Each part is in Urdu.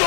2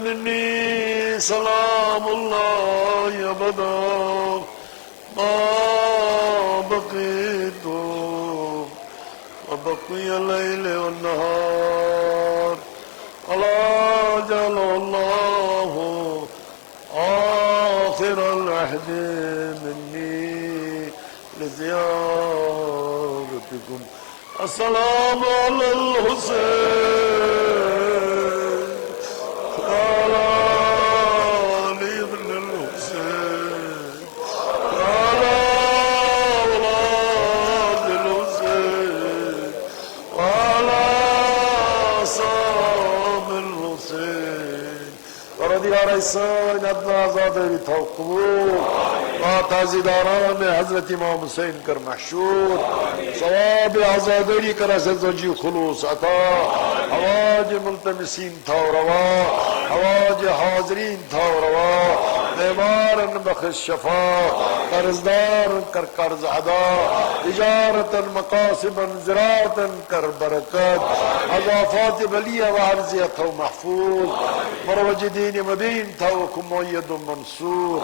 مني سلام الله أبدا ما بقيت وبقي الليل والنهار ألا جعل الله آخر العهد مني لزيارتكم السلام على الحسين رئيسان ادنا زادری توقبو تازیداران حضرت امام حسین کر محشور ثواب آزادری کر زوجی خلوص عطا حواج ملتمسین تھا روا حواج حاضرین تھا روا بیمارن بخش شفا قرضدار کر قرض ادا تجارتا مقاصبا زراعتا کر برکت اضافات بلیہ و عرضیت و محفوظ مروج دین مبین تھا وکم مؤید منصور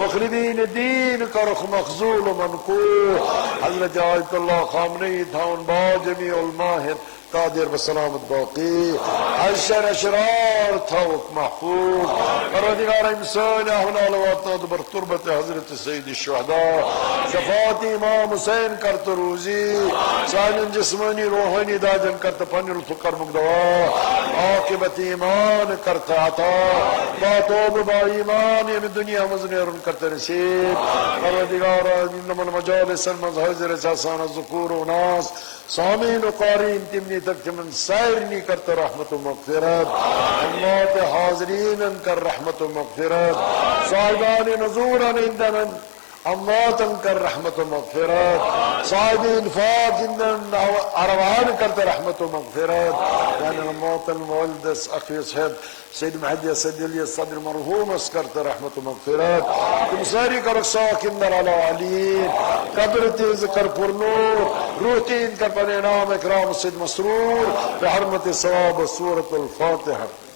مخلدین دین کرخ مخزول و منقور حضرت آیت اللہ خامنی تھا ان با جمیع الماہر قادر بسلامت باقی عشر اشرار تھوک محفوظ پروردگار انسان احنا لواتنا بر تربت حضرت سید الشہداء شفاعت امام حسین کرت روزی سالن جسمانی روحانی داجن کرت پنر الفقر مقدوا عاقبت ایمان کرت عطا با توب با ایمان یعنی دنیا مزنیرن کرت نصیب پروردگار انما المجالس المظهر اساسان الذکور و ناس سامین و قارین تمنی تک من سائرنی کرتا رحمت و مغفرت اموات حاضرین کر رحمت و مغفرت صاحبان نزوران اندن اموات کر رحمت و مغفرت صاحب انفاق اندن عروان کرتا رحمت و مغفرت یعنی اموات المولدس اخی صحب سید محدی سدیلی صدر مرحوم اسکرت رحمت و مغفرت تم ساری کرک ساکن در علا علیم قبر تیز کر پرنور روح تین کر پر انعام اکرام سید مسرور بحرمت ثواب سورة الفاتحة